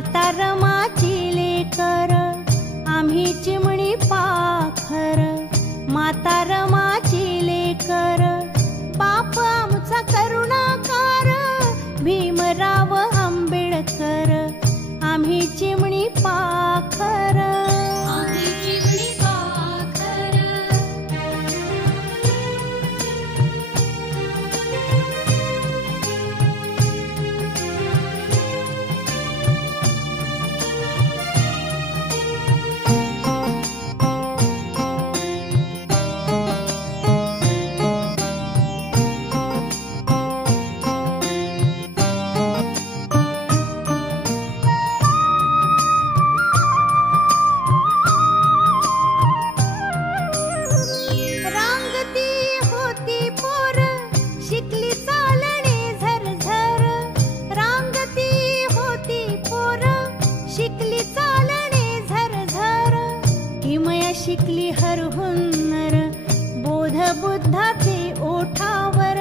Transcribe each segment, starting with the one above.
माता रमाची लेकर आम्ही चिमणी पाखर, माता रमाची लेकर बाप आमचा करुणाकार भीमराव आंबेडकर, आम्ही चिमणी पाखर, आम्ही चिमणी पाखर. शिकली हर हुन्नर बोध बुद्धाचे ओठावर,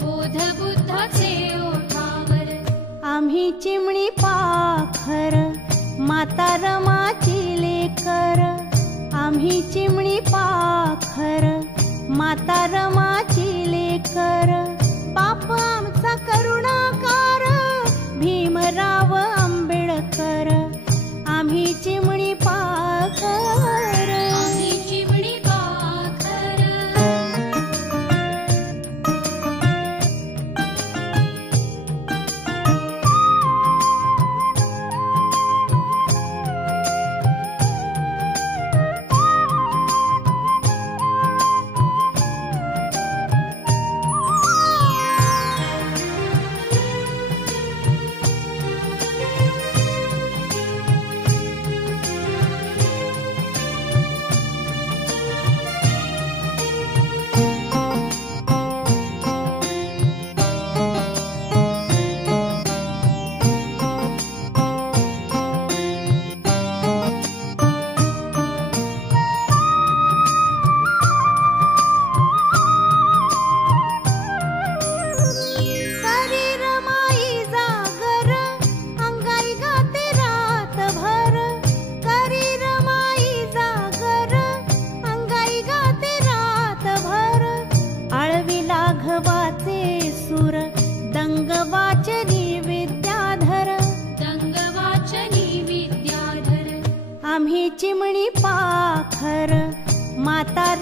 बोध बुद्धाचे ओठावर. आम्ही चिमणी पाखर, माता रमाची लेकर, आम्ही चिमणी पाखर, माता रमाची लेकर बाप आमचा करुणाकार भीमराव आंबेडकर, आम्ही चिमणी पाखर, आम्ही चिमणी पाखर. सुर दंगवाचनी विद्याधर, दंगवाचनी विद्याधर. आम्ही चिमणी पाखर, माता